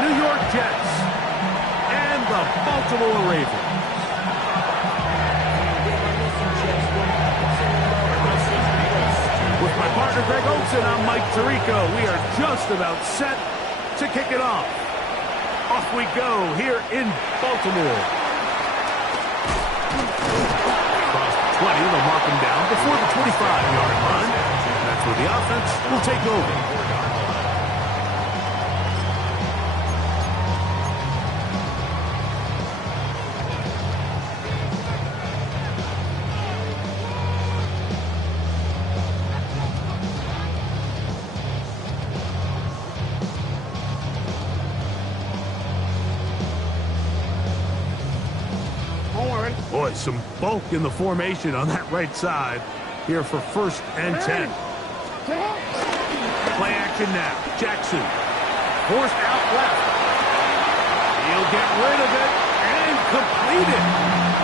New York Jets and the Baltimore Ravens. With my partner Greg Olson, I'm Mike Tirico. We are just about set to kick it off. Off we go here in Baltimore. Across the 20, they'll mark him down before the 25-yard line. That's where the offense will take over. Boy, some bulk in the formation on that right side here for 1st and 10. Play action now. Jackson forced out left. He'll get rid of it and complete it.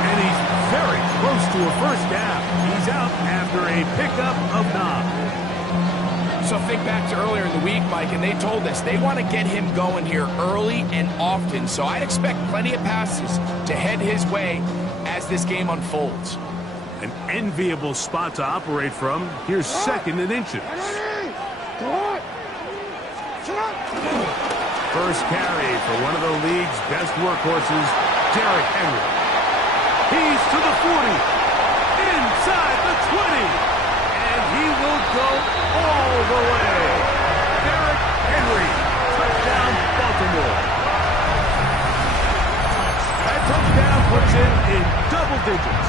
And he's very close to a first down. He's out after a pickup of 9. So think back to earlier in the week, Mike, and they told us they want to get him going here early and often. So I'd expect plenty of passes to head his way as this game unfolds. An enviable spot to operate from. Here's 2nd and inches. First carry for one of the league's best workhorses, Derrick Henry. He's to the 40, inside the 20, and he will go all the way. Derrick Henry, touchdown Baltimore. That touchdown puts him in double digits.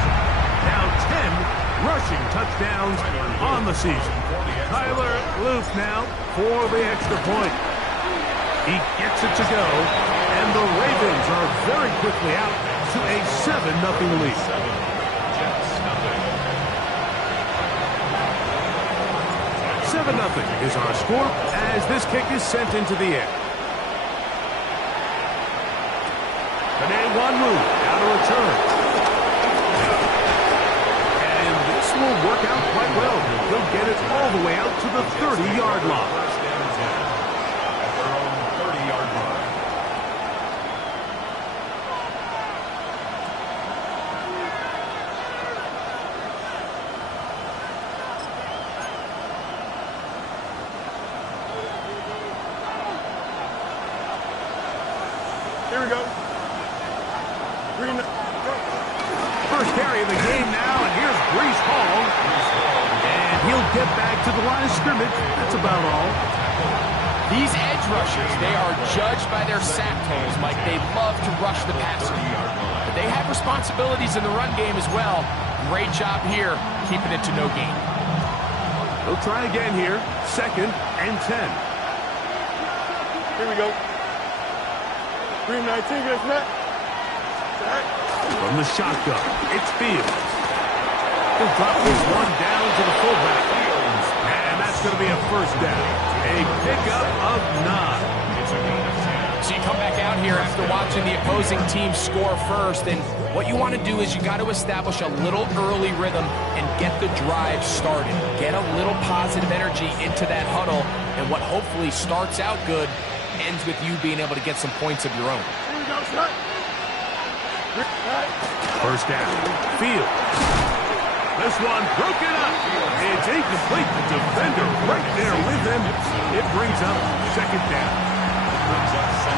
Now 10 rushing touchdowns on the season. Tyler Luke now for the extra point. He gets it to go, and the Ravens are very quickly out to a 7-0 lead. Is our score as this kick is sent into the air. An A1 move, now to return. And this will work out quite well. He'll get it all the way out to the 30-yard line. Here we go. First carry of the game now, and here's Breece Hall. And he'll get back to the line of scrimmage. That's about all. These edge rushers, they are judged by their sack totals, Mike. They love to rush the passer. But they have responsibilities in the run game as well. Great job here, keeping it to no gain. They'll try again here. 2nd and 10. Here we go. 319, get a From the shotgun, it's Fields. He'll drop this one down to the fullback. And that's going to be a first down. A pickup of 9. So you come back out here after watching the opposing team score first, and what you want to do is you got to establish a little early rhythm and get the drive started. Get a little positive energy into that huddle, and what hopefully starts out good ends with you being able to get some points of your own. First down, Fields. This one broken up. It's incomplete. The defender right there with him. It brings up 2nd down.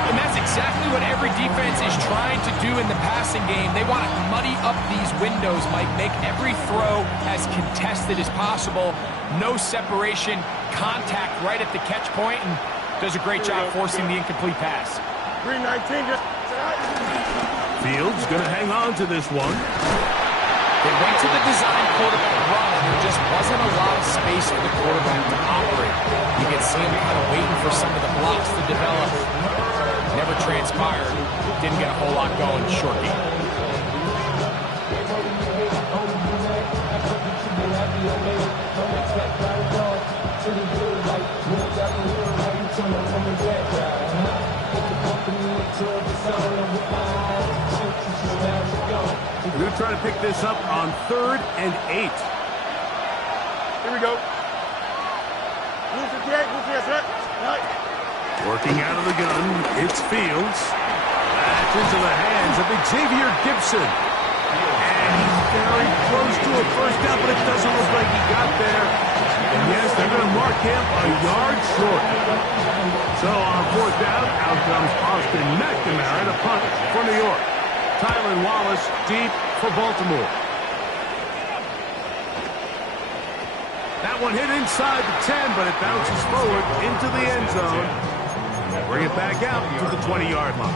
And that's exactly what every defense is trying to do in the passing game. They want to muddy up these windows, Mike. Make every throw as contested as possible. No separation, contact right at the catch point, and does a great job forcing the incomplete pass. 319. Fields going to hang on to this one. They went to the design quarterback run, and there just wasn't a lot of space for the quarterback to operate. You can see him kind of waiting for some of the blocks to develop. Never transpired. Didn't get a whole lot going short game. We're going to try to pick this up on 3rd and 8. Here we go. Working out of the gun, it's Fields. That's into the hands of Xavier Gibson. And he's very close to a first down, but it doesn't look like he got there. And yes, they're going to mark him a yard short. So on fourth down, out comes Austin McNamara to punt for New York. Tylan Wallace deep for Baltimore. That one hit inside the 10, but it bounces forward into the end zone. Bring it back out to the 20-yard line.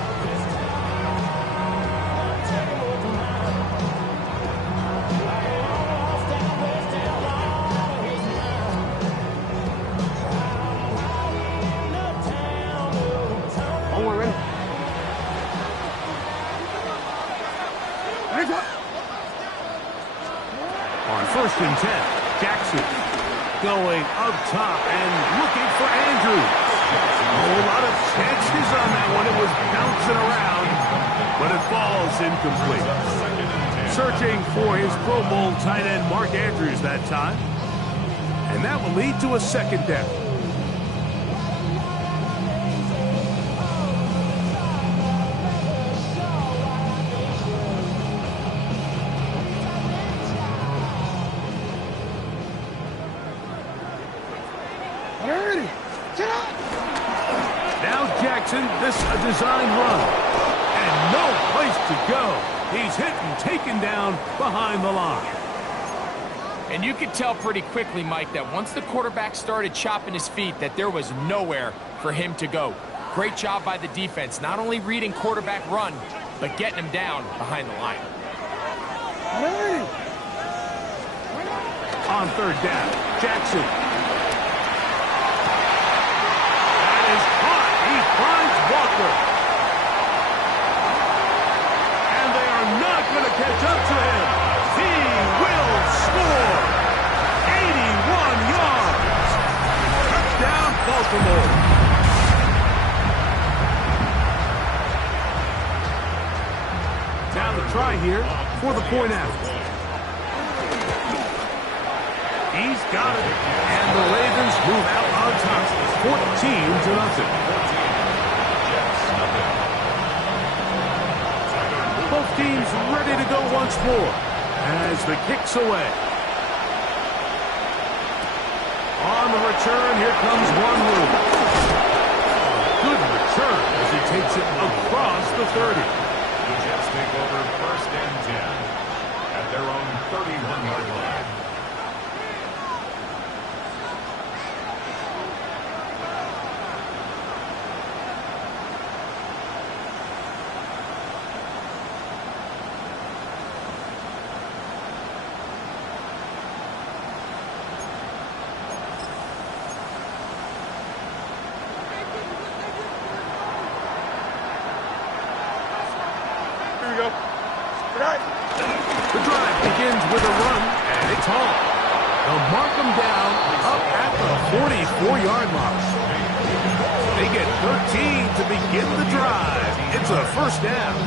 On first and 10, Jackson going up top and looking for Andrews. A whole lot of chances on that one. It was bouncing around, but it falls incomplete. Searching for his Pro Bowl tight end Mark Andrews that time. And that will lead to a second down. Now Jackson, this a design run. And no place to go. He's hit and taken down behind the line. And you could tell pretty quickly, Mike, that once the quarterback started chopping his feet, that there was nowhere for him to go. Great job by the defense, not only reading quarterback run, but getting him down behind the line. On third down, Jackson. Finds Walker. And they are not going to catch up to him. He will score. 81 yards. Touchdown, Baltimore. Now the try here for the point after. He's got it. And the Ravens move out on top. 14-0. Both teams ready to go once more as the kick's away. On the return, here comes one move. Good return as he takes it across the 30. The Jets take over first and 10 at their own 31-yard line. The drive begins with a run, and it's home. They'll mark them down up at the 44-yard line. They get 13 to begin the drive. It's a first down.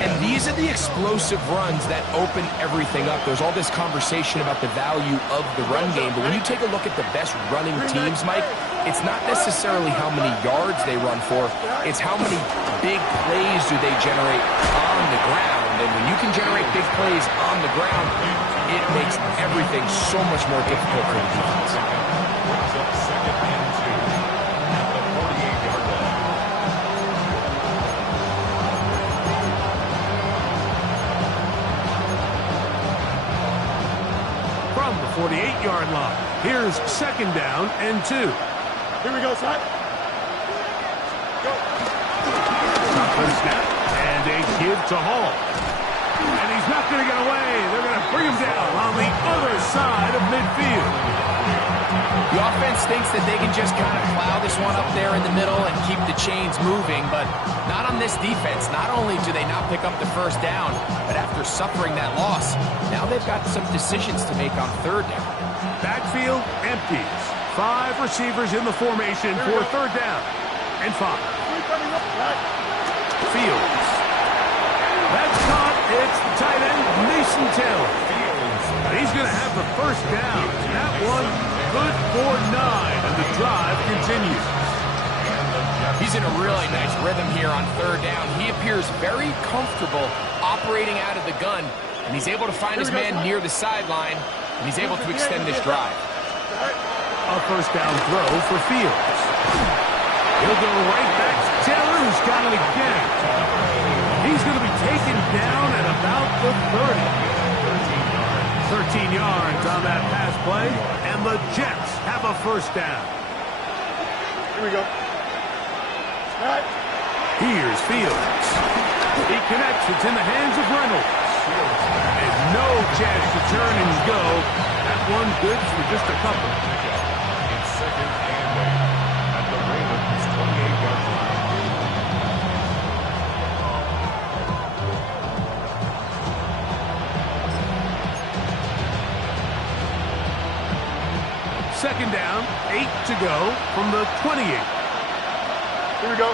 And these are the explosive runs that open everything up. There's all this conversation about the value of the run game, but when you take a look at the best running teams, Mike, it's not necessarily how many yards they run for, it's how many big plays do they generate on the ground. And when you can generate big plays on the ground, it makes everything so much more difficult for the defense. Brings up second and 2 at the 48-yard line. From the 48-yard line, here's second down and 2. Here we go, son. Go. Shotgun snap and a give to Hall. And he's not going to get away. They're going to bring him down on the other side of midfield. The offense thinks that they can just kind of plow this one up there in the middle and keep the chains moving, but not on this defense. Not only do they not pick up the first down, but after suffering that loss, now they've got some decisions to make on third down. Backfield empties. 5 receivers in the formation for third down and 5. Fields. That's caught. It's the tight end, Mason Taylor. And he's going to have the first down. That one good for 9, and the drive continues. He's in a really nice rhythm here on third down. He appears very comfortable operating out of the gun, and he's able to find his man near the sideline, and he's able to extend this drive. A first down throw for Fields. He'll go right back to Taylor, who's got it again. He's going to be taken down at about the 30. 13 yards on that pass play, and the Jets have a first down. Here we go. All right. Here's Fields. He connects. It's in the hands of Reynolds. And no chance to turn and go. That one good for just a couple. It's second and 8 at the Ravens' 28-yard line. Second down, 8 to go from the 28. Here we go.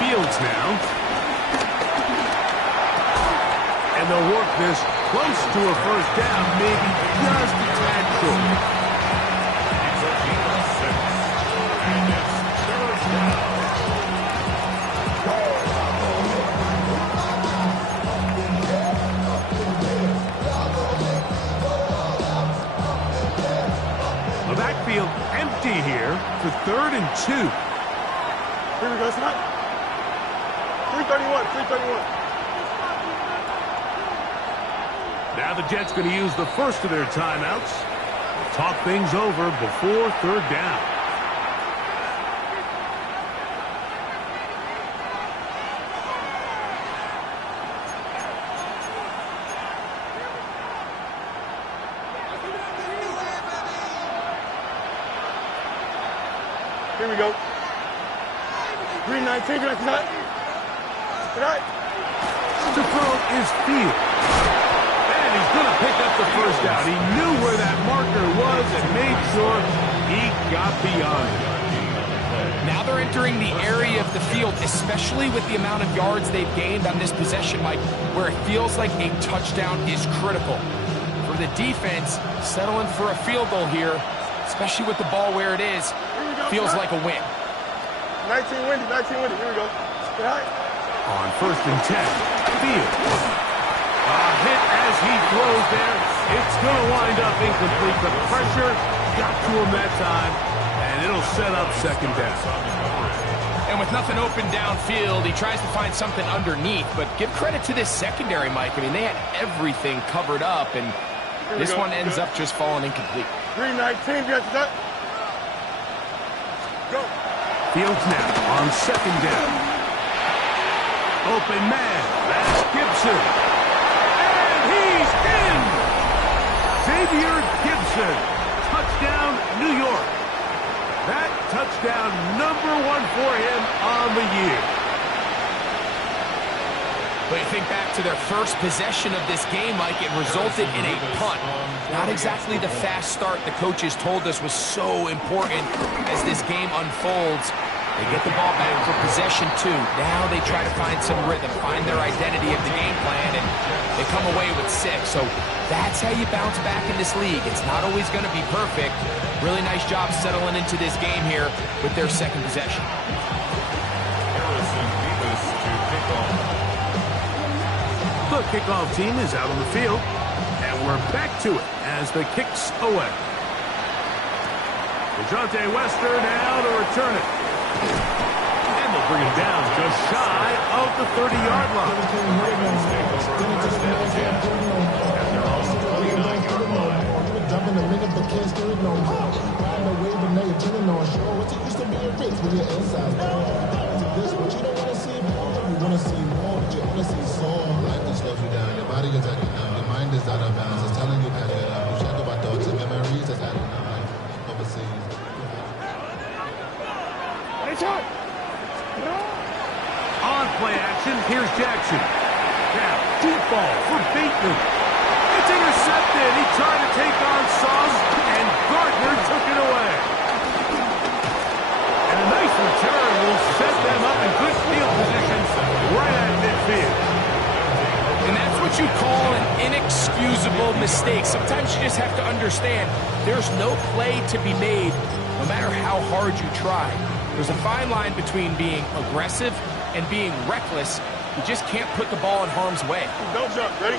Fields now. And they'll work this close to a first down, maybe just a tad short. It's a gain of 6. And it's third down. The backfield empty here for 3rd and 2. Here we go, son. 331. Now the Jets going to use the first of their timeouts. Talk things over before 3rd down. Here we go. 319. Good night. To throw is Fields. And he's going to pick up the first down. He knew where that marker was and made sure he got beyond it. Now they're entering the area of the field, especially with the amount of yards they've gained on this possession, Mike, where it feels like a touchdown is critical. For the defense, settling for a field goal here, especially with the ball where it is, feels like a win. 19 windy. Here we go. Good night. On 1st and 10, Fields. A hit as he throws there. It's going to wind up incomplete. The pressure got to him that time, and it'll set up 2nd down. And with nothing open downfield, he tries to find something underneath, but give credit to this secondary, Mike. I mean, they had everything covered up, and this one ends up just falling incomplete. 319. Go. Fields now on 2nd down. Open man, that's Gibson. And he's in! Xavier Gibson. Touchdown, New York. That touchdown number 1 for him on the year. But you think back to their first possession of this game, Mike, it resulted in a punt. Not exactly the fast start the coaches told us was so important as this game unfolds. They get the ball back for possession 2. Now they try to find some rhythm, find their identity of the game plan, and they come away with 6. So that's how you bounce back in this league. It's not always going to be perfect. Really nice job settling into this game here with their 2nd possession. Harrison Beavis to kick off. The kickoff team is out on the field, and we're back to it as the kick's away. DeJounte Wester now to return it. And they'll bring it down just shy of the 30-yard line. Ravens take over 1st and 10 at their own 29-yard line. Jumping the minute the kids do it, no riding the wave and now you're turning on show. What's it used to be a race when you're inside? To this, but you don't want to see more. You want to see more, but you want to see soul. Life just slows you down. Your body is acting down. Your mind is out of bounds. It's telling you pack it up. You check about thoughts and memories that's adding up. Like overseas. On play action, here's Jackson. Now, deep ball for Bateman. It's intercepted. He tried to take on Sauce, and Gardner took it away. And a nice return will set them up in good field position right at midfield. And that's what you call an inexcusable mistake. Sometimes you just have to understand there's no play to be made, no matter how hard you try. There's a fine line between being aggressive and being reckless. You just can't put the ball in harm's way. Don't jump. Ready?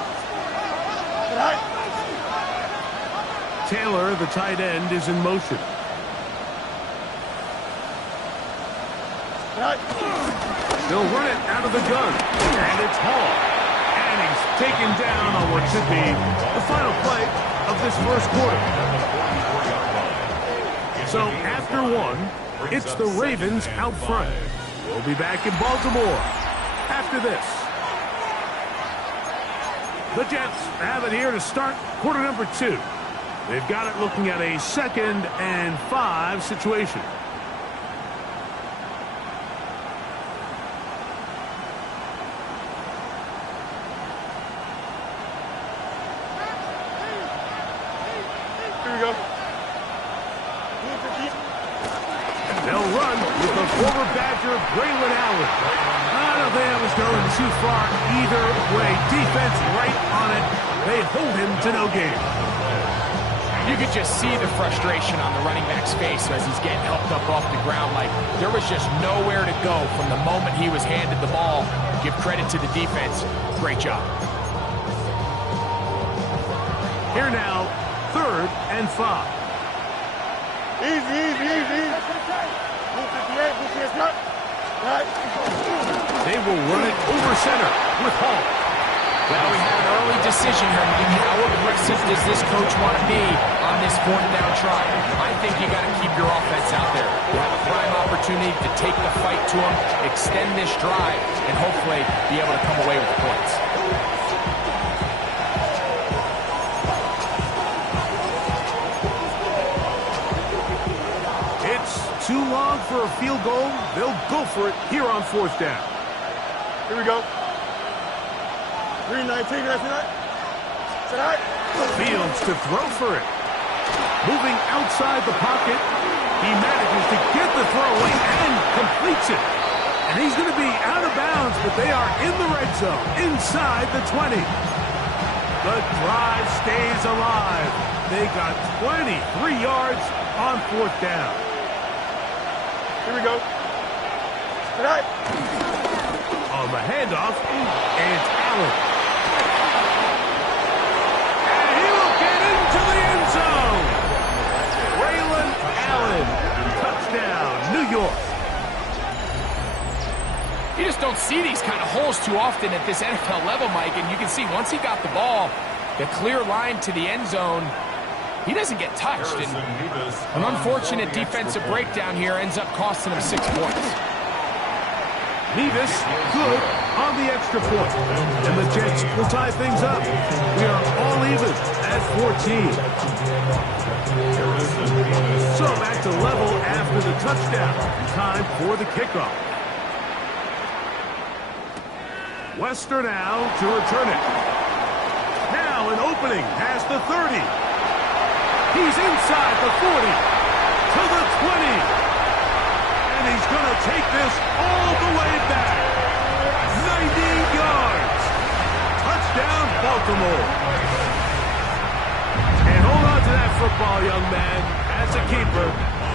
Taylor, the tight end, is in motion. They'll run it out of the gun. And it's Hall. And he's taken down on what should be the final play of this first quarter. So after one, it's the Ravens out front. We'll be back in Baltimore after this. The Jets have it here to start quarter number 2. They've got it looking at a 2nd and 5 situation. Here we go. They'll run with the former Badger, Braylon Allen. I don't think that was going too far either way. Defense right on it. They hold him to no gain. You could just see the frustration on the running back's face as he's getting helped up off the ground. Like, there was just nowhere to go from the moment he was handed the ball. Give credit to the defense. Great job. Here now, 3rd and 5. Easy. They will run it over center with Hall. Well, we have an early decision here, Mike. How aggressive does this coach want to be on this 4th down try? I think you got to keep your offense out there. You have a prime opportunity to take the fight to them, extend this drive, and hopefully be able to come away with points. It's too long for a field goal. They'll go for it here on 4th down. Here we go. 3-19, that's it. Tonight. Fields to throw for it. Moving outside the pocket. He manages to get the throw away and completes it. And he's going to be out of bounds, but they are in the red zone, inside the 20. The drive stays alive. They got 23 yards on 4th down. Here we go. Tonight. On the handoff, it's Allen. And he will get into the end zone. Braylon Allen, touchdown, New York. You just don't see these kind of holes too often at this NFL level, Mike, and you can see once he got the ball, the clear line to the end zone, he doesn't get touched. And an unfortunate defensive breakdown here ends up costing him 6 points. Nevis good on the extra point. And the Jets will tie things up. We are all even at 14. So back to level after the touchdown. Time for the kickoff. Wester now to return it. Now an opening past the 30. He's inside the 40 to the 20. And he's going to take this all the way back. 90 yards. Touchdown, Baltimore. And hold on to that football, young man. As a keeper,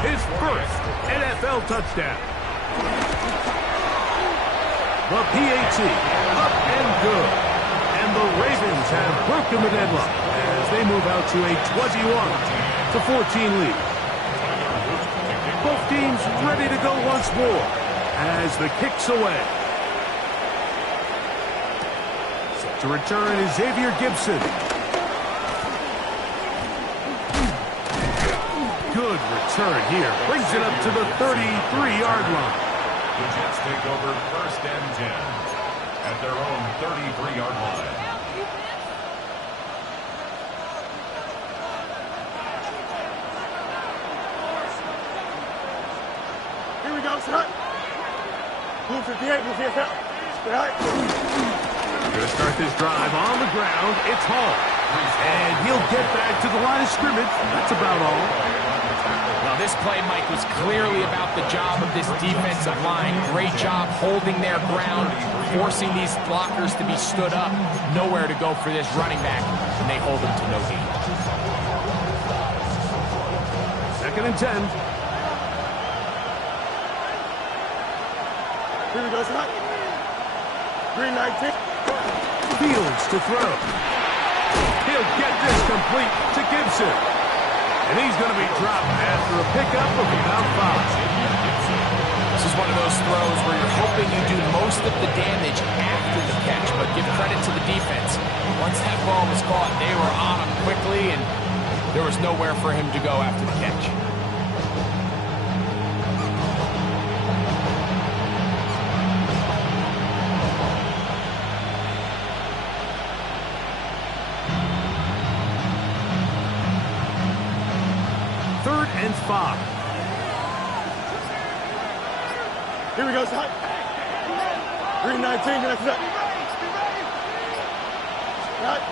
his first NFL touchdown. The PAT, up and good. And the Ravens have broken the deadlock as they move out to a 21-14 lead. Both teams ready to go once more as the kick's away. Set to return is Xavier Gibson. Good return here. Brings it up to the 33-yard line. The Jets take over 1st and 10 at their own 33-yard line. Here we go, tonight. Blue 58, blue 58. Tonight. Going to start this drive on the ground. It's Hall. And he'll get back to the line of scrimmage. That's about all. Now, this play, Mike, was clearly about the job of this defensive line. Great job holding their ground, forcing these blockers to be stood up. Nowhere to go for this running back, and they hold him to no gain. 2nd and 10. Here we go, shot. Green 19. Fields to throw. He'll get this complete to Gibson. And he's going to be dropped after a pickup of about 5. This is one of those throws where you're hoping you do most of the damage after the catch, but give credit to the defense. Once that ball was caught, they were on him quickly, and there was nowhere for him to go after the catch. Third and 5. Here we go, shot. Green 19, next up. Shot.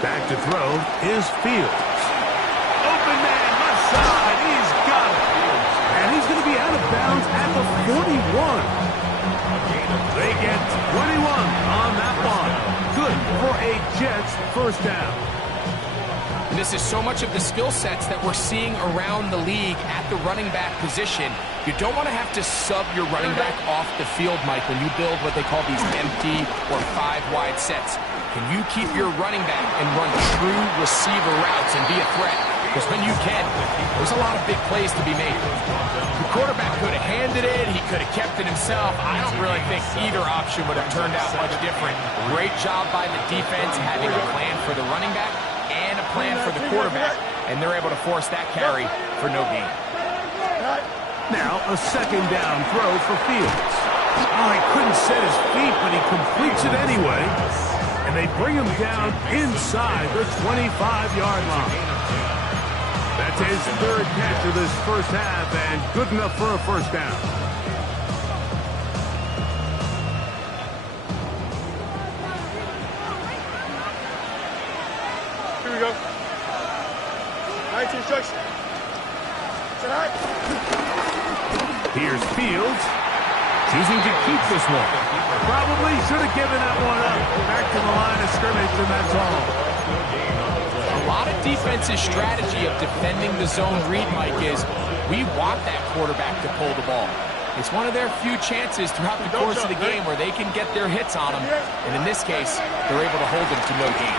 Back to throw is Fields. Open man, left side. He's got it. And he's going to be out of bounds at the 41. They get 21 on that one. Good for a Jets first down. This is so much of the skill sets that we're seeing around the league at the running back position. You don't want to have to sub your running back off the field, Mike, when you build what they call these empty or 5-wide sets. Can you keep your running back and run true receiver routes and be a threat? Because when you can, there's a lot of big plays to be made. The quarterback could have handed it. He could have kept it himself. I don't really think either option would have turned out much different. Great job by the defense having a plan for the running back and a plan for the quarterback, and they're able to force that carry for no gain. Now a second down throw for Fields. Oh, he couldn't set his feet, but he completes it anyway. And they bring him down inside the 25-yard line. That's his third catch of this first half, and good enough for a first down. Here we go. 19 instruction. Shot. Here's Fields, choosing to keep this one. Probably should have given that one up. Back to the line of scrimmage, and that's all. A lot of defense's strategy of defending the zone read, Mike, is we want that quarterback to pull the ball. It's one of their few chances throughout the course of the game where they can get their hits on them. And in this case, they're able to hold them to no gain.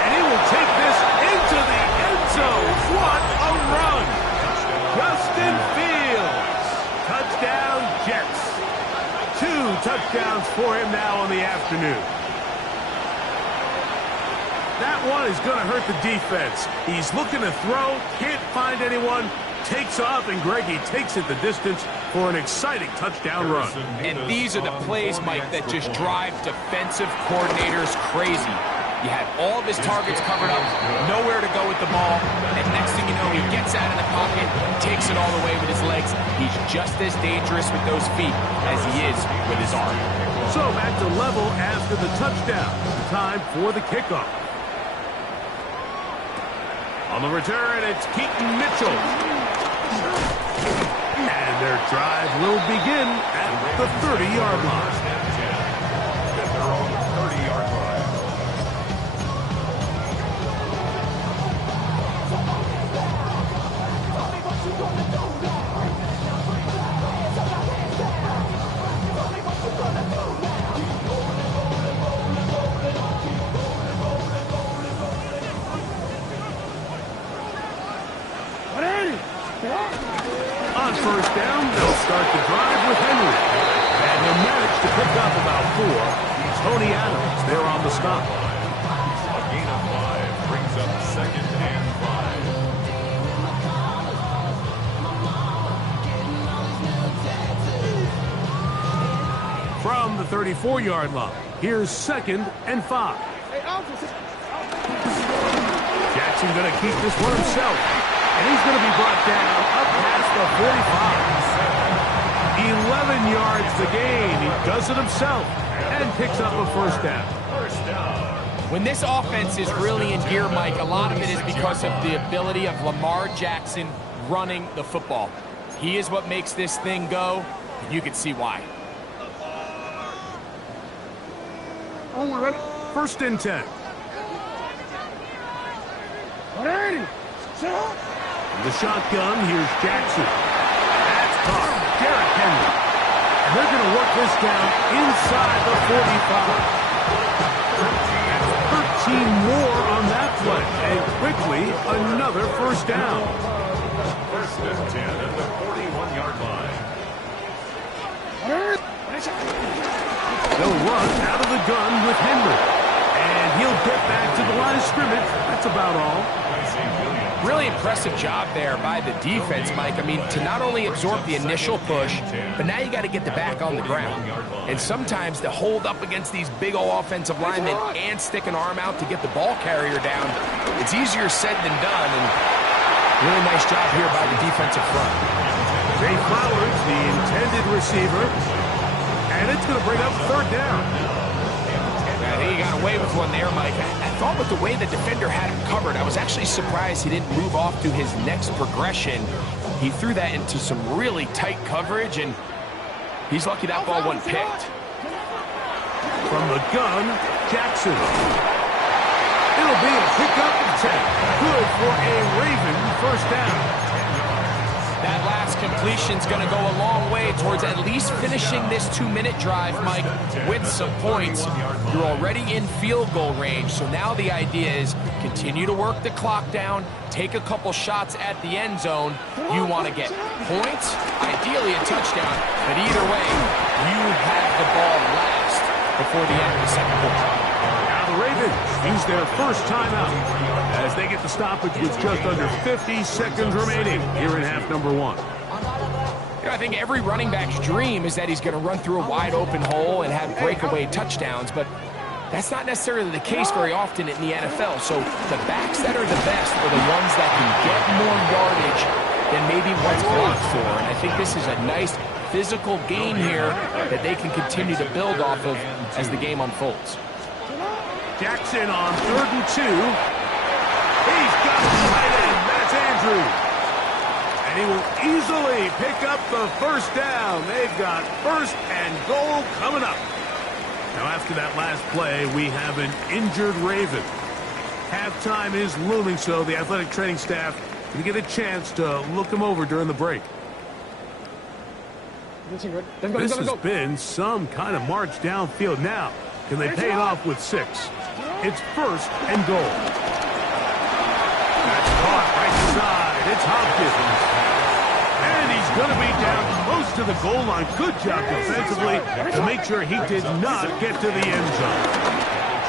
And he will take this into the end zone. What a run! Justin Fields. Touchdown, Jets. 2 touchdowns for him now on the afternoon. That one is going to hurt the defense. He's looking to throw, can't find anyone, takes off, and Greggy takes it the distance for an exciting touchdown run. And these are the plays, Mike, that just drive defensive coordinators crazy. You had all of his targets covered up, nowhere to go with the ball, and next thing you know, he gets out of the pocket, takes it all the way with his legs. He's just as dangerous with those feet as he is with his arm. So back to level after the touchdown. Time for the kickoff. On the return, it's Keaton Mitchell. And their drive will begin at the 30-yard line. At their own 30-yard line. On first down, they'll start the drive with Henry. And he'll manage to pick up about 4. Tony Adams there on the stop. A gain of 5 brings up second and 5. From the 34-yard line, here's second and 5. Jackson going to keep this one himself. And he's going to be brought down up past the 45. 11 yards to gain. He does it himself and picks up a first down. When this offense is really in gear, Mike, a lot of it is because of the ability of Lamar Jackson running the football. He is what makes this thing go, and you can see why. Oh, we're ready. First and 10. 180. Shot. The shotgun, here's Jackson. That's caught. Derrick Henry. And they're going to work this down inside the 45. 13 more on that play. And quickly, another first down. First and 10 at the 41-yard line. They'll run out of the gun with Henry. And he'll get back to the line of scrimmage. That's about all. Really impressive job there by the defense, Mike. I mean, to not only absorb the initial push, but now you got to get the back on the ground. And sometimes to hold up against these big old offensive linemen and stick an arm out to get the ball carrier down, it's easier said than done. And really nice job here by the defensive front. Zay Flowers, the intended receiver. And it's going to bring up third down. I think he got away with one there, Mike. I thought with the way the defender had him covered, I was actually surprised he didn't move off to his next progression. He threw that into some really tight coverage, and he's lucky that ball wasn't picked. From the gun, Jackson. It'll be a pickup of 10. Good for a Raven first down. That last completion's going to go a long way towards at least finishing this 2-minute drive, Mike, with some points. You're already in field goal range, so now the idea is continue to work the clock down, take a couple shots at the end zone. You want to get points, ideally a touchdown, but either way, you have the ball last before the end of the second quarter. Now the Ravens use their first timeout as they get the stoppage with just under 50 seconds remaining here in half number one. You know, I think every running back's dream is that he's going to run through a wide open hole and have breakaway touchdowns, but that's not necessarily the case very often in the NFL. So the backs that are the best are the ones that can get more yardage than maybe what's blocked for. And I think this is a nice physical game here that they can continue to build off of as the game unfolds. Jackson on 3rd and 2. He's got it tight end. That's Andrews. And he will easily pick up the first down. They've got first and goal coming up. Now after that last play, we have an injured Raven. Halftime is looming, so the athletic training staff can get a chance to look him over during the break. This has been some kind of march downfield. Now, can they pay it off with 6? It's first and goal. That's caught right side. It's Hopkins. And he's going to be down close to the goal line. Good job defensively to make sure he did not get to the end zone.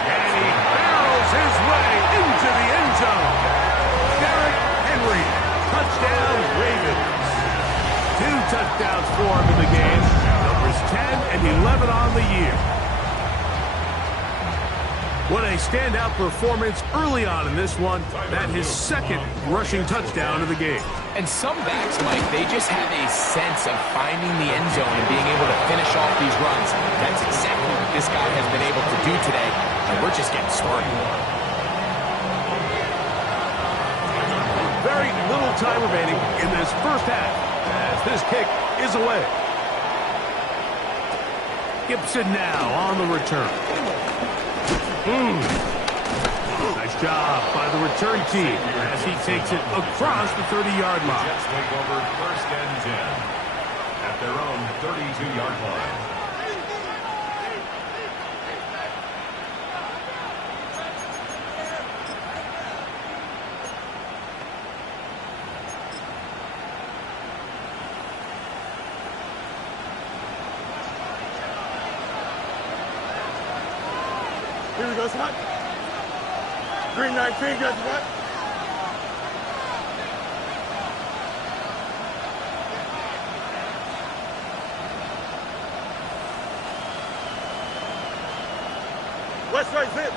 And he barrels his way into the end zone. Derrick Henry. Touchdown, Ravens. 2 touchdowns for him in the game. Numbers 10 and 11 on the year. What a standout performance early on in this one. That his second rushing touchdown of the game. And some backs, Mike, they just have a sense of finding the end zone and being able to finish off these runs. That's exactly what this guy has been able to do today. And we're just getting started. Very little time remaining in this first half as this kick is away. Gibson now on the return. Nice job by the return team as he takes it across the 30-yard line. Jets take over first and 10 at their own 32-yard line. Here we go, son. Green 19, guys, what? West right fit.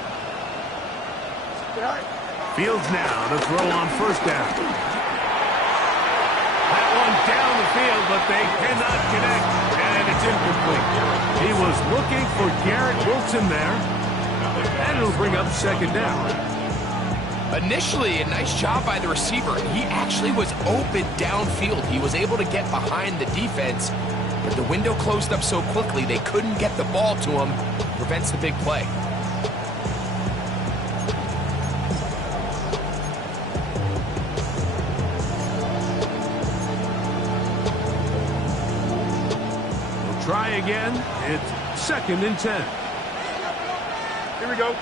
Fields now to throw on first down. That one down the field, but they cannot connect, and it's incomplete. He was looking for Garrett Wilson there. And it'll bring up second down. Initially, a nice job by the receiver. He actually was open downfield. He was able to get behind the defense, but the window closed up so quickly they couldn't get the ball to him. Prevents the big play. try again. It's 2nd and 10. Here we go.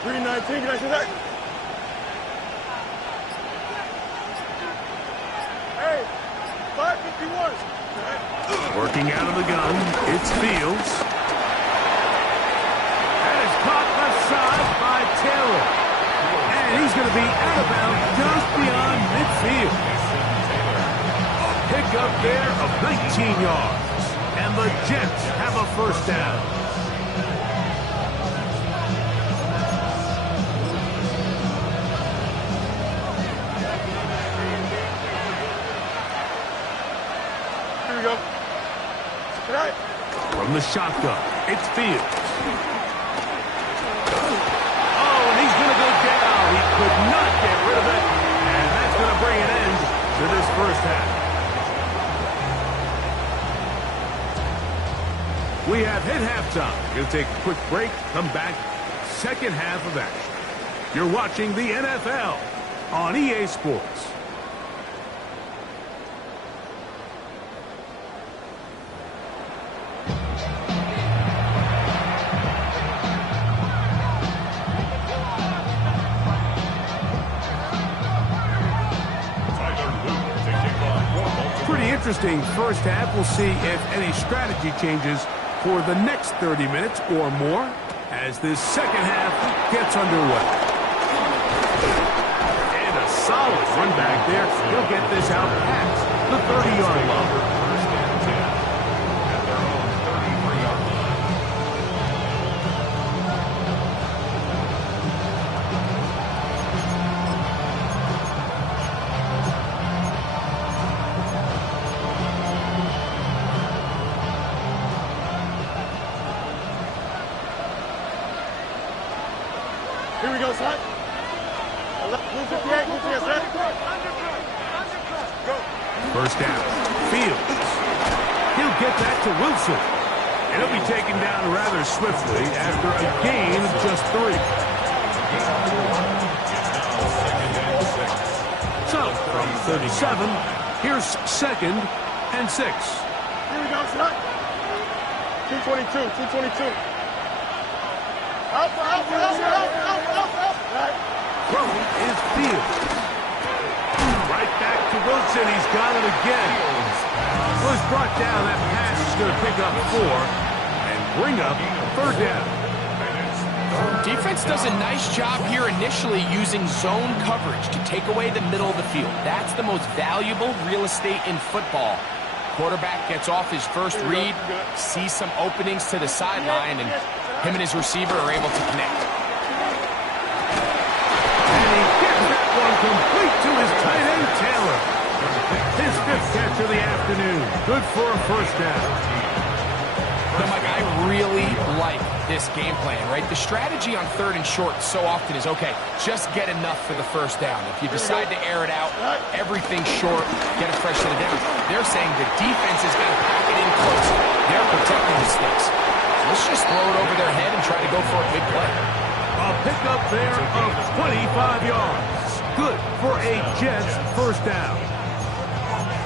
3:19, can I see that? Hey, 5:51. Working out of the gun, it's Fields. That is caught left side by Taylor. And he's going to be out of bounds just beyond midfield. A pickup there of 19 yards. And the Jets have a first down. Here we go. Tonight. From the shotgun, it's Fields. Oh, and he's going to go down. He could not get rid of it. And that's going to bring an end to this first half. We have hit halftime. We'll take a quick break, come back, second half of action. You're watching the NFL on EA Sports. Pretty interesting first half. We'll see if any strategy changes for the next 30 minutes or more as this second half gets underway. And a solid run back there. He'll get this out past the 30-yard line. First and 10 at their own 33-yard line. Here we go, son. Move 58, move 58, son. Go. First down. Fields. He'll get that to Wilson. And he'll be taken down rather swiftly after a gain of just 3. So, from 37, here's 2nd and 6. Here we go, son. 222. Out. Throwing is Fields. Right back to Wilson. He's got it again. Was brought down. That pass is going to pick up 4 and bring up 3rd down. Defense does a nice job here initially using zone coverage to take away the middle of the field. That's the most valuable real estate in football. Quarterback gets off his first read, sees some openings to the sideline, and him and his receiver are able to connect. And he gets that one complete to his tight end, Taylor. His 5th catch of the afternoon. Good for a first down. Now, Mike, I really like this game plan, right? The strategy on 3rd and short so often is, okay, just get enough for the first down. If you decide to air it out, everything short, get a fresh set of downs. They're saying the defense is going to pack it in close. They're protecting the sticks. Let's just throw it over their head and try to go for a big play. A pickup there of 25 yards. Good for a Jets first down.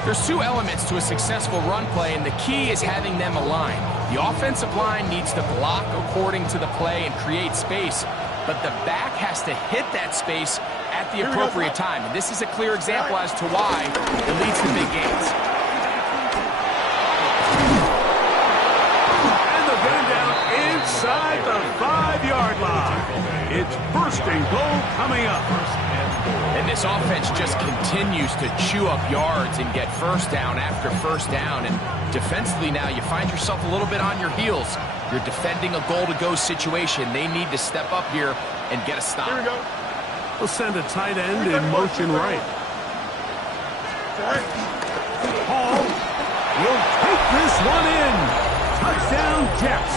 There's 2 elements to a successful run play, and the key is having them aligned. The offensive line needs to block according to the play and create space, but the back has to hit that space at the appropriate time. And this is a clear example as to why it leads to big gains. And the gun down inside the 5-yard line. It's 1st and goal coming up. And this offense just continues to chew up yards and get first down after first down. And defensively now, you find yourself a little bit on your heels. You're defending a goal-to-go situation. They need to step up here and get a stop. Here we go. We'll send a tight end in motion right. Hall will take this one in. Touchdown, Jets.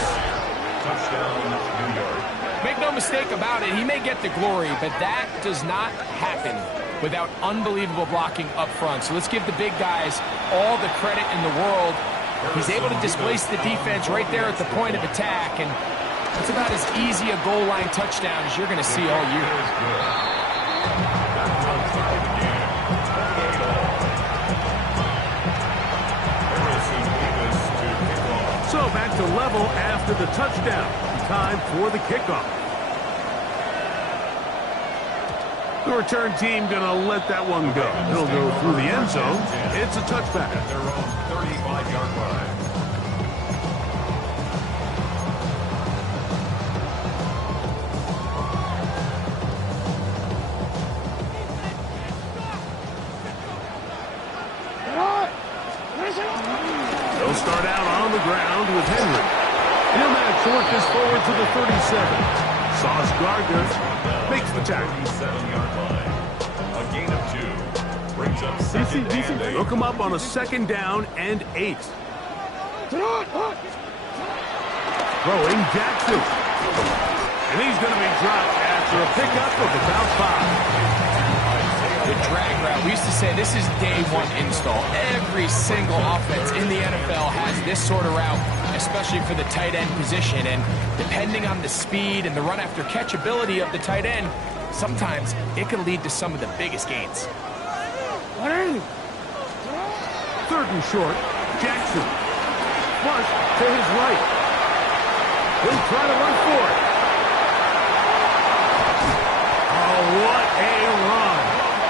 Touchdown, New York. Make no mistake about it, he may get the glory, but that does not happen without unbelievable blocking up front. So let's give the big guys all the credit in the world. He's able to displace the defense right there at the point of attack, and it's about as easy a goal line touchdown as you're going to see all year. Harrison Davis level after the touchdown. Time for the kickoff. The return team going to let that one go. It'll go through the end zone. It's a touchback. At their own 35-yard line. They'll start out on the ground with Henry. He'll manage to work this forward to the 37. Sauce Gardner makes the tackle. 37-yard line. A gain of 2. Brings up second and 8. Look him up on a 2nd down and 8. Throwing Jackson. And he's going to be dropped after a pickup of about 5. The drag route, we used to say this is day one install. Every single offense in the NFL has this sort of route, especially for the tight end position. And depending on the speed and the run after catch ability of the tight end, sometimes it can lead to some of the biggest gains. 3rd and short. Jackson. Flush to his right. He'll try to run for it. Oh, what a run.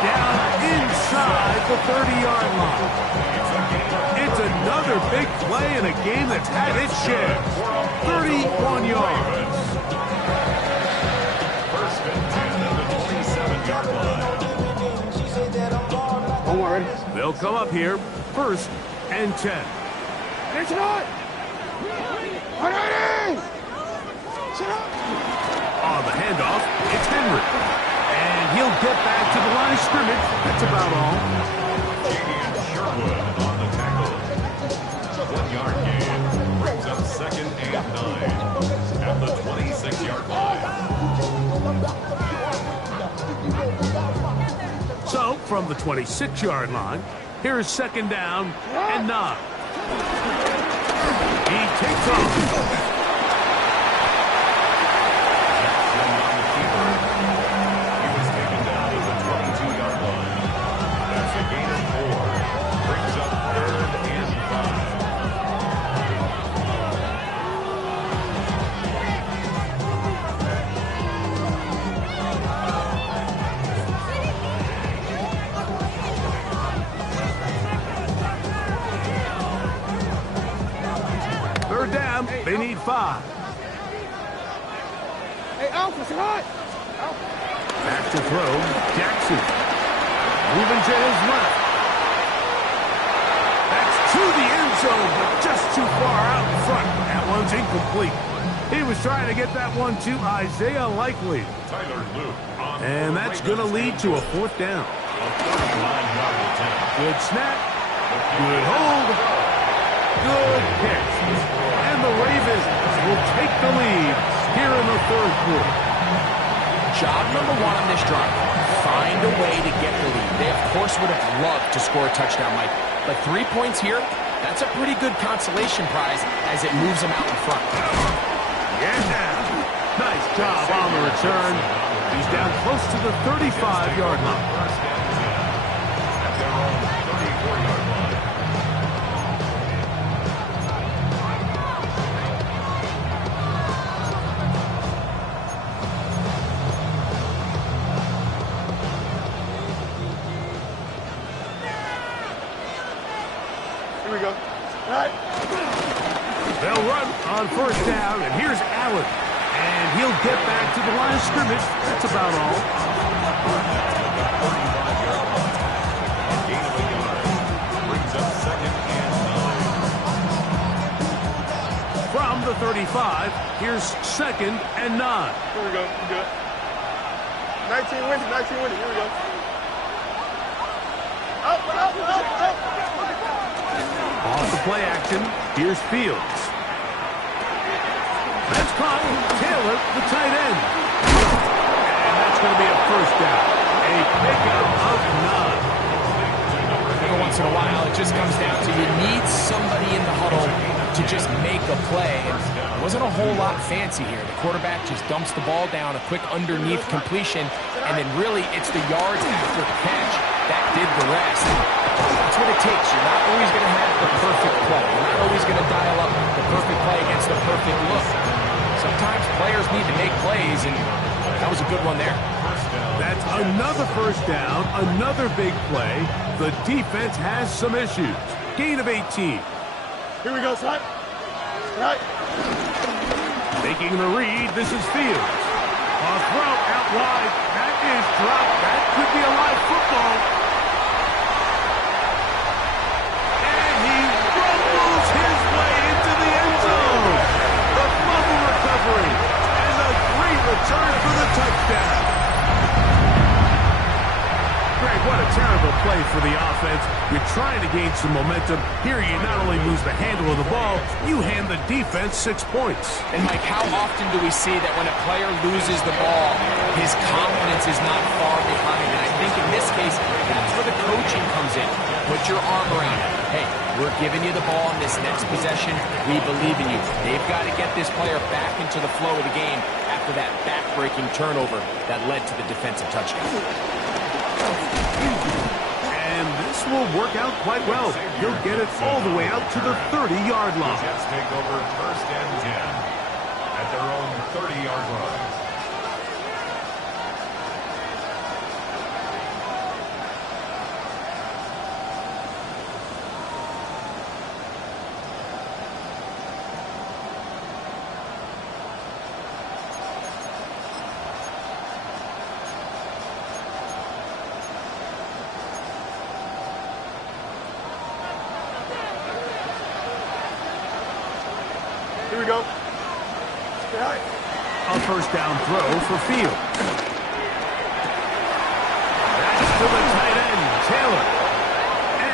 Down inside the 30-yard line. It's another big play in a game that's had its share. 31 yards. First and 10 at the 27-yard line. They'll come up here, 1st and 10. On the handoff, it's Henry. And he'll get back to the line of scrimmage. That's about all. Jadian Sherwood on the tackle. 1-yard gain. Brings up 2nd and 9 at the 26-yard line. So, from the 26-yard line, here's 2nd down and 9. He takes off. They need 5. Back to throw. Jackson. Moving to his left. That's to the end zone, but just too far out in front. That one's incomplete. He was trying to get that one to Isaiah Likely. Tyler Luke on And that's going to lead to a 4th down. Good snap. Good hold. Good catch. And the Ravens will take the lead here in the 3rd quarter. Job number 1 on this drive, find a way to get the lead. They, of course, would have loved to score a touchdown, Mike. But 3 points here, that's a pretty good consolation prize as it moves them out in front. Yeah. Nice job on the return. He's down close to the 35-yard line. At their own 34-yard line. Here we go. They'll run on 1st down, and here's Allen. And he'll get back to the line of scrimmage. That's about all. Gain of a yard. Brings up 2nd and 9. From the 35, here's 2nd and 9. Here we go. We good. 19 wins. 19 wins. Here we go. Up. Off the play action, here's Fields. That's caught. Taylor, the tight end. And that's going to be a 1st down. A pickup of 9. Every once in a while, it just comes down to you need somebody in the huddle to just make a play. It wasn't a whole lot fancy here. The quarterback just dumps the ball down, a quick underneath completion, and then really it's the yards after the catch that did the rest. That's what it takes. You're not always going to have the perfect play. You're not always going to dial up the perfect play against the perfect look. Sometimes players need to make plays, and that was a good one there. That's another first down, another big play. The defense has some issues. Gain of 18. Here we go, son. Right. Making the read, this is Fields. A throw out wide. That is dropped. That could be a live football. And he rumbles his way into the end zone. The fumble recovery. And a great return for the touchdown. Greg, what a terrible play for the offense. You're trying to gain some momentum. Here you not only lose the handle of the ball, you hand the defense 6 points. And Mike, how often do we see that when a player loses the ball, his confidence is not far behind? And I think in this case, that's where the coaching comes in. Put your arm around it. Hey, we're giving you the ball in this next possession. We believe in you. They've got to get this player back into the flow of the game after that back-breaking turnover that led to the defensive touchdown. And this will work out quite well. He'll get it all the way out to the 30-yard line. The Jets take over first and 10 at their own 30-yard line. Here we go. A first down throw for Fields. That's to the tight end, Taylor.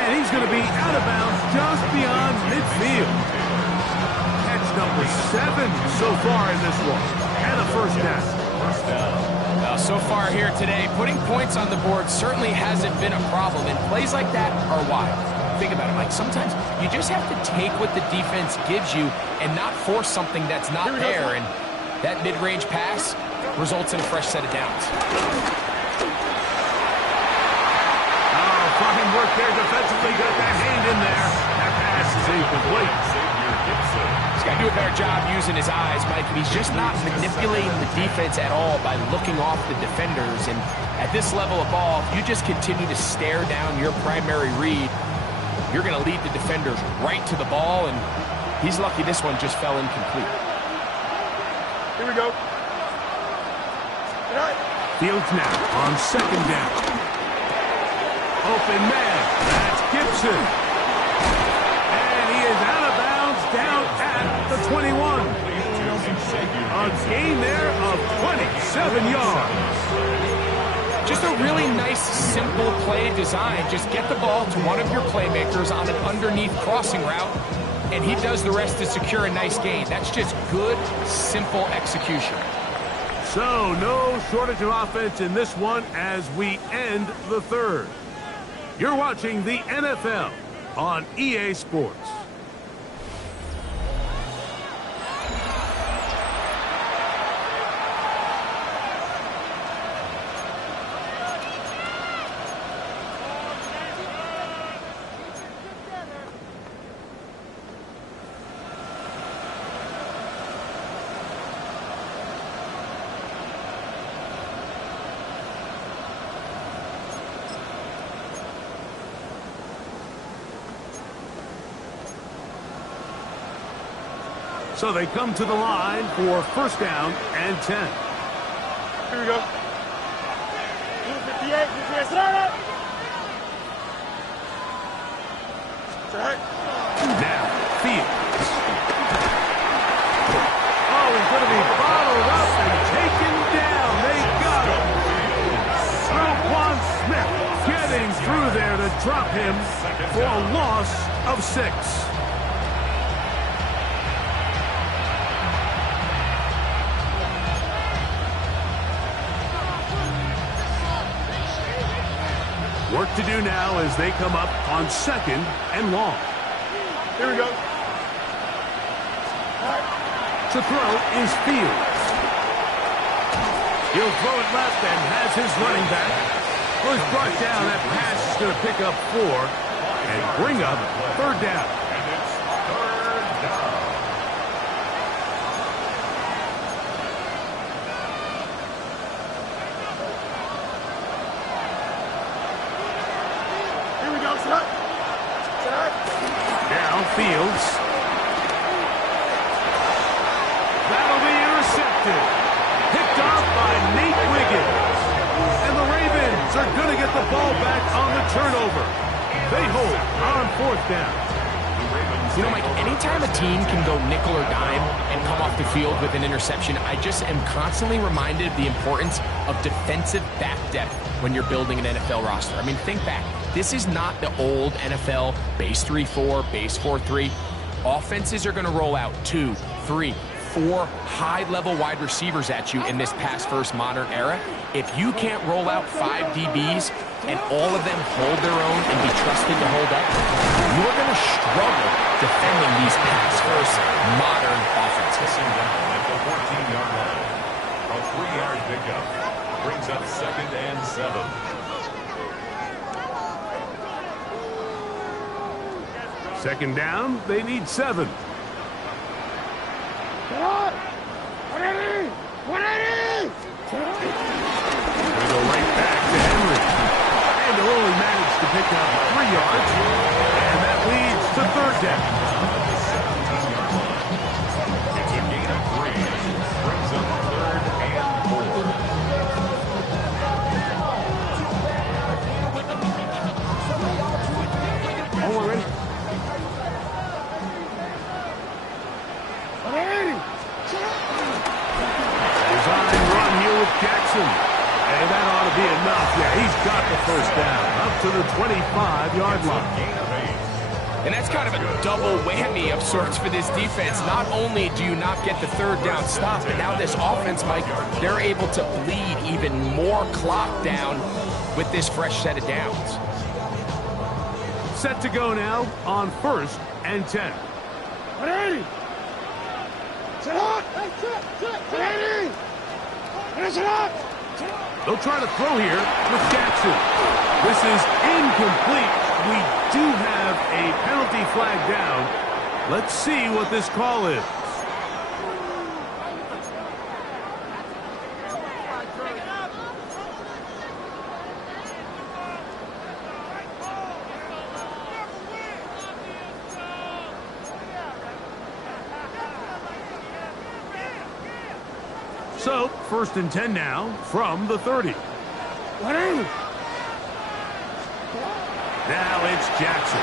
And he's going to be out of bounds just beyond midfield. Catch number 7 so far in this one. And a first down. So far here today, putting points on the board certainly hasn't been a problem, and plays like that are wild. Think about it, Mike. Sometimes you just have to take what the defense gives you and not force something that's not there, and that mid-range pass results in a fresh set of downs. Oh, fine work there defensively. Got that hand in there. That pass is incomplete. He's got to do a better job using his eyes, Mike, and he's just not manipulating the defense at all by looking off the defenders. And at this level of ball, if you just continue to stare down your primary read, you're going to lead the defenders right to the ball, and he's lucky this one just fell incomplete. Here we go. Fields now on second down. Open man. That's Gibson. And he is out of bounds down at the 21. A gain there of 27 yards. Just a really nice, simple play design. Just get the ball to one of your playmakers on an underneath crossing route, and he does the rest to secure a nice gain. That's just good, simple execution. So, no shortage of offense in this one as we end the third. You're watching the NFL on EA Sports. So they come to the line for first down and 10. Here we go. 58, 58, start. Now, Fields. Oh, he's going to be bottled up and taken down. They got him. Roquan Smith getting through there to drop him for a loss of 6. Work to do now as they come up on second and long. Here we go. To throw is Fields. He'll throw it left and has his running back. Was brought down. That pass going to pick up 4 and bring up third down. And it's third down. Here we go, set. Set. Now Fields. That'll be intercepted. Picked off by Nate Wiggins. And the Ravens are going to get the ball back on the turnover. They hold on fourth down. You know, Mike, anytime a team can go nickel or dime and come off the field with an interception, I just am constantly reminded of the importance of defensive back depth when you're building an NFL roster. I mean, think back. This is not the old NFL base 3-4, base 4-3. Offenses are going to roll out 2, 3, 4 high-level wide receivers at you in this pass-first modern era. If you can't roll out 5 DBs and all of them hold their own and be trusted to hold up, you're going to struggle defending these pass-first modern offenses. At the 14-yard line, a 3-yard pickup brings up 2nd and 7. Second down, they need 7. 180! 180! They go right back to Henry. And they'll only manage to pick up 3 yards. And that leads to third down. It's a gain of 3. Brings up 3rd and 4. Oh, we're ready. 180! Design run here with Jackson. And that ought to be enough. Yeah, he's got the first down. Up to the 25-yard line. Gain of 8. And that's kind of a double whammy of sorts for this defense. Not only do you not get the third down stop, but now this offense, Mike, they're able to bleed even more clock down with this fresh set of downs. Set to go now on 1st and 10. 180! Set up! 180! And set up! They'll try to throw here with Jackson. This is incomplete. We do have a penalty flag down. Let's see what this call is. So, 1st and 10 now from the 30. 180! Now it's Jackson.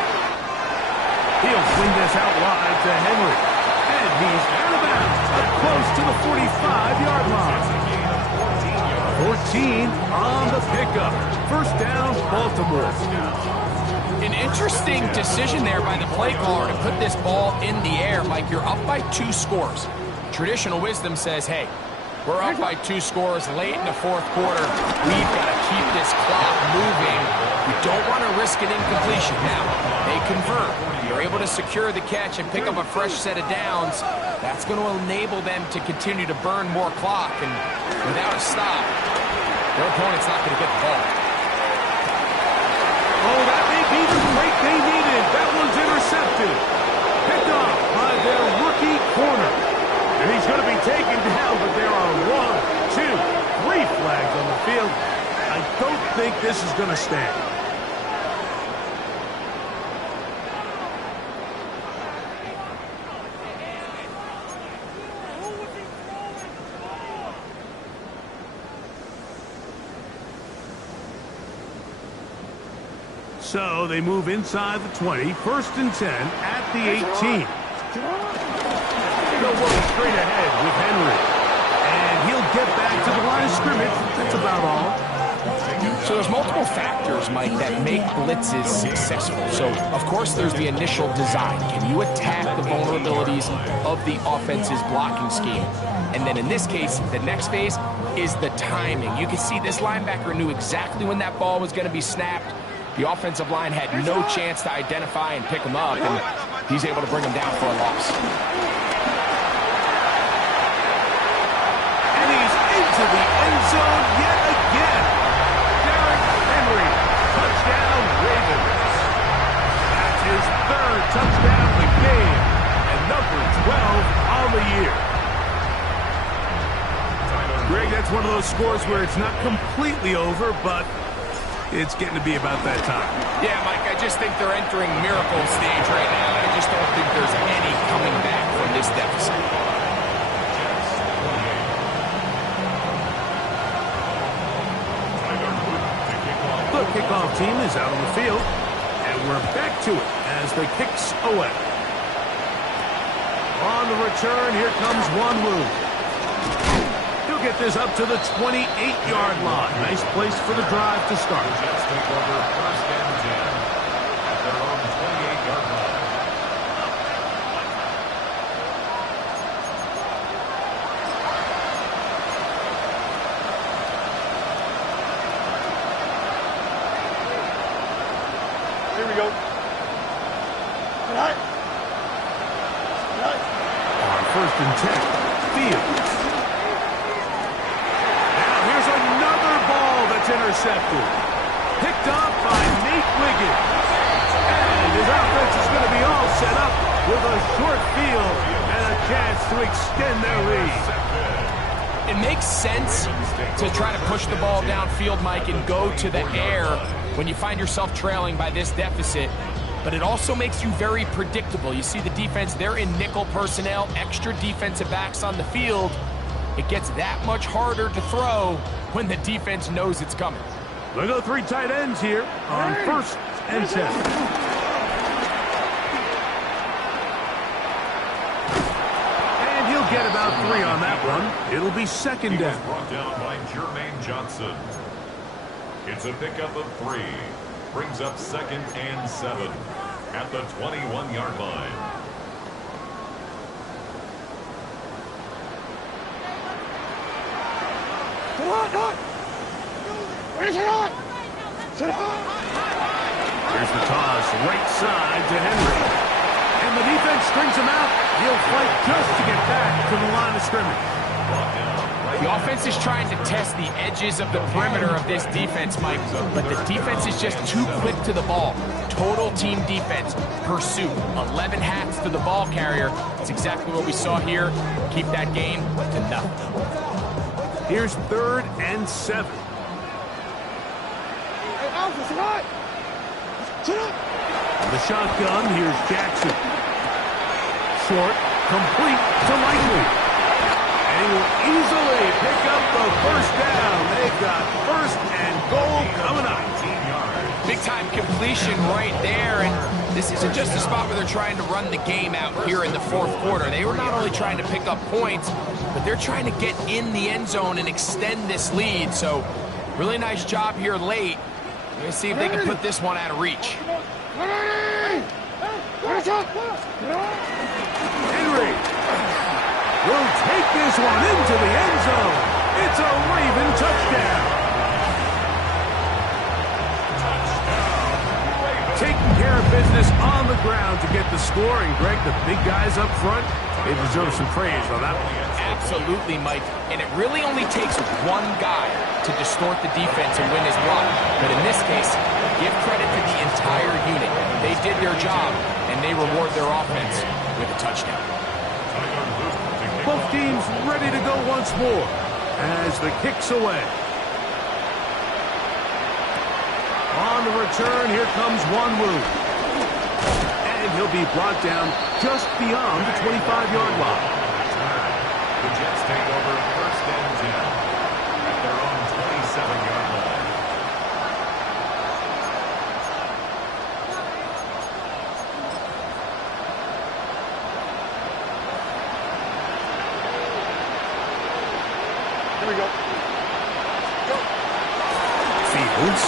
He'll swing this out wide to Henry. And he's out of bounds, up close to the 45-yard line. 14 on the pickup. First down, Baltimore. An interesting decision there by the play caller to put this ball in the air. Mike, you're up by 2 scores. Traditional wisdom says, hey, we're up by 2 scores late in the 4th quarter. We've got to keep this clock moving. We don't want to risk an incompletion. Now, they convert. You're able to secure the catch and pick up a fresh set of downs. That's going to enable them to continue to burn more clock. And without a stop, their opponent's not going to get the ball. Oh, that may be the break they needed. That one's intercepted. Picked off by their rookie corner. And he's going to be taken down, but there are 1, 2, 3 flags on the field. I don't think this is going to stand. So they move inside the 20, 1st and 10 at the 18. They'll work straight ahead with Henry. And he'll get back to the line of scrimmage. That's about all. So there's multiple factors, Mike, that make blitzes successful. So, of course, there's the initial design. Can you attack the vulnerabilities of the offense's blocking scheme? And then in this case, the next phase is the timing. You can see this linebacker knew exactly when that ball was going to be snapped. The offensive line had no chance to identify and pick him up, and he's able to bring him down for a loss. And he's into the end zone yet again. Derrick Henry, touchdown, those scores where it's not completely over, but it's getting to be about that time. Yeah, Mike, I just think they're entering miracle stage right now. I just don't think there's any coming back from this deficit. The kickoff team is out on the field, and we're back to it as the kicks away. On the return, here comes Wanwu. He'll get this up to the 28-yard line. Nice place for the drive to start. Jets take over first and 10 at their own 28-yard line. Here we go. Right. On first and 10, Fields. Now here's another ball that's intercepted. Picked up by Nate Wiggins. And his offense is going to be all set up with a short field and a chance to extend their lead. It makes sense to try to push the ball downfield, Mike, and go to the air when you find yourself trailing by this deficit. But it also makes you very predictable. You see the defense, they're in nickel personnel, extra defensive backs on the field. It gets that much harder to throw when the defense knows it's coming. We'll go 3 tight ends here on first and 10. And he'll get about 3 on that one. It'll be second He was down. brought down by Jermaine Johnson. It's a pickup of 3. Brings up second and 7 at the 21-yard line. Here's the toss, right side to Henry. And the defense strings him out. He'll fight just to get back to the line of scrimmage. The offense is trying to test the edges of the perimeter of this defense, Mike, but the defense is just too quick to the ball. Total team defense, pursuit, 11 hats to the ball carrier. That's exactly what we saw here. Keep that game to nothing. Here's third and 7. On the shotgun, here's Jackson. Short, complete to Likely. And he will easily pick up the first down. They've got first and goal coming up. Big time completion right there, and this isn't just a spot where they're trying to run the game out here in the fourth quarter. They were not only trying to pick up points, but they're trying to get in the end zone and extend this lead. So really nice job here late. We're going to see if they can put this one out of reach. Henry will take this one into the end zone. It's a Raven touchdown. Taking care of business on the ground to get the score. And Greg, the big guys up front, they deserve some praise on that one. Absolutely, Mike. And it really only takes one guy to distort the defense and win his block. But in this case, give credit to the entire unit. They did their job, and they reward their offense with a touchdown. Both teams ready to go once more as the kick's away. On the return, here comes Wanwu. And he'll be brought down just beyond the 25-yard line. The Jets take over first and 10 at their own 27-yard line. Here we go. Fields.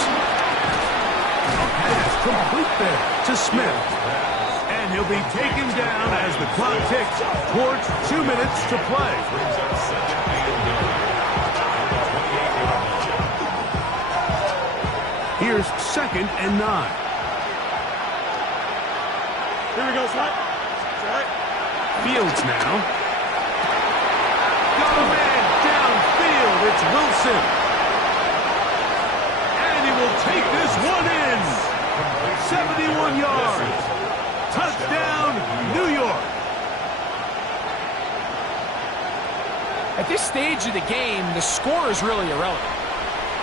Pass complete there to Smith. And he'll be taken down as the clock ticks towards 2 minutes to play. Brings up second and 9 at the 28-yard line. Here's second and 9. Here we go, Scott. Fields now. Got a man downfield. It's Wilson. And he will take this one in. 71 yards. Touchdown, New York. At this stage of the game, the score is really irrelevant.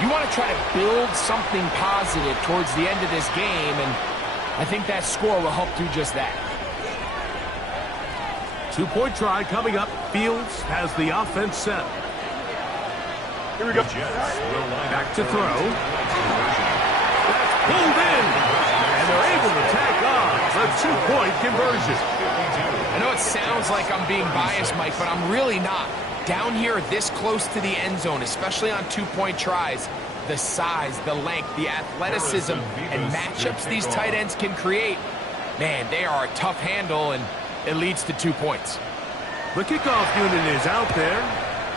You want to try to build something positive towards the end of this game, and I think that score will help do just that. 2-point try coming up. Fields has the offense set. Here we go. Back to throw. That's pulled in. And they're able to tack on the 2-point conversion. I know it sounds like I'm being biased, Mike, but I'm really not. Down here this close to the end zone, especially on 2-point tries, the size, the length, the athleticism, and matchups these tight ends can create, man, they are a tough handle, and it leads to 2 points. The kickoff unit is out there,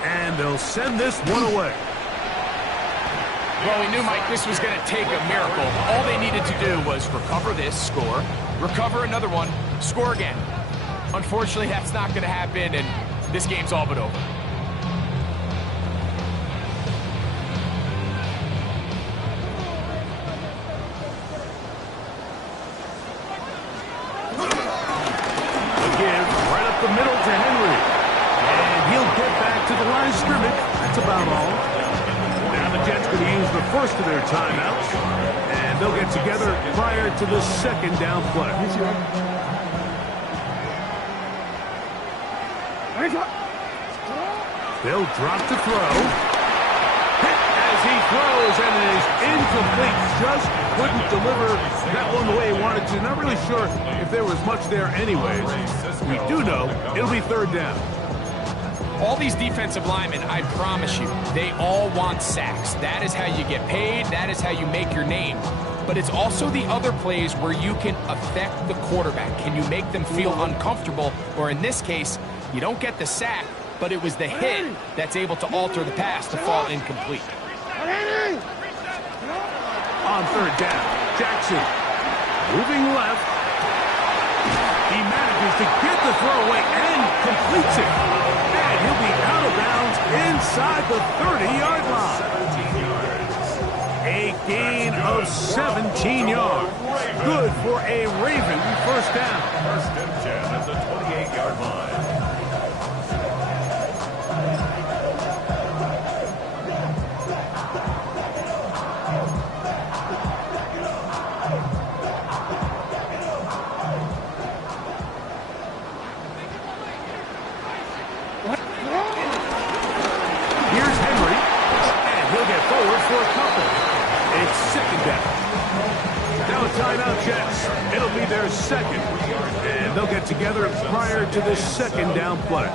and they'll send this one away. Well, we knew, Mike, this was going to take a miracle. All they needed to do was recover this, score, recover another one, score again. Unfortunately, that's not going to happen, and this game's all but over. The middle to Henry. And he'll get back to the line of scrimmage. That's about all. Now the Jets going to use the first of their timeouts. And they'll get together prior to the second down play. They'll drop to throw. Hit as he throws, and it is incomplete. Just couldn't deliver that one the way he wanted to. Not really sure if there was much there anyways. We do know it'll be third down. All these defensive linemen, I promise you, they all want sacks. That is how you get paid. That is how you make your name. But it's also the other plays where you can affect the quarterback. Can you make them feel uncomfortable? Or in this case, you don't get the sack, but it was the hit that's able to alter the pass to fall incomplete. On third down, Jackson moving left. He manages to get the throw away and completes it. And he'll be out of bounds inside the 30-yard line. A gain of 17 yards. Good for a Raven first down. First and 10 at the 28-yard line. For a couple. It's second down. Now a timeout, Jets. It'll be their second. And they'll get together prior to this second down play.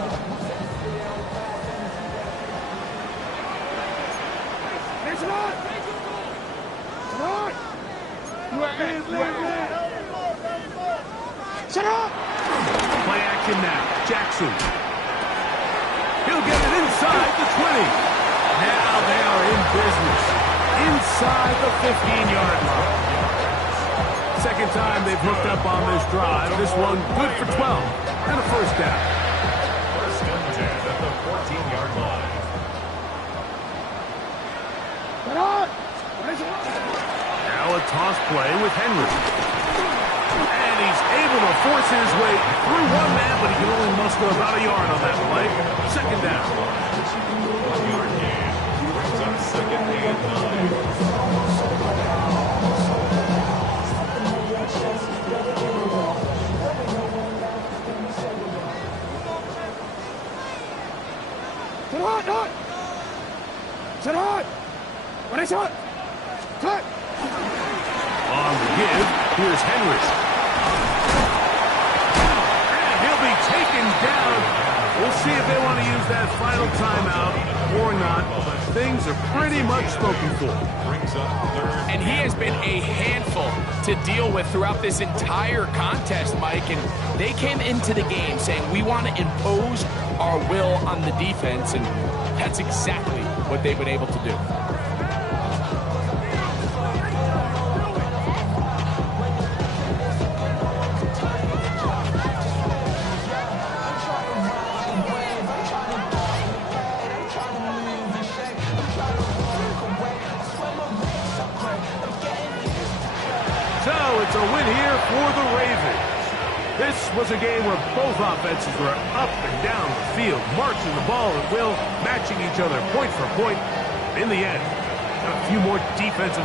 Shut up! Play action now. Jackson. He'll get it inside the 20. Now they are in business inside the 15-yard line. Second time they've hooked up on this drive. This one good for 12 and a first down. First and 10 at the 14-yard line. Now a toss play with Henry. And he's able to force his way through one man, but he can only muster about a yard on that play. Second down. 1-yard gain. Brings up second and 9. On the give, here's Henry. And he'll be taken down. We'll see if they want to use that final timeout or not. Things are pretty much spoken for. And he has been a handful to deal with throughout this entire contest, Mike. And they came into the game saying, we want to impose our will on the defense. And that's exactly what they've been able to do. So it's a win here for the Ravens. This was a game where both offenses were up and down the field, marching the ball at will, matching each other point for point. In the end, a few more defensive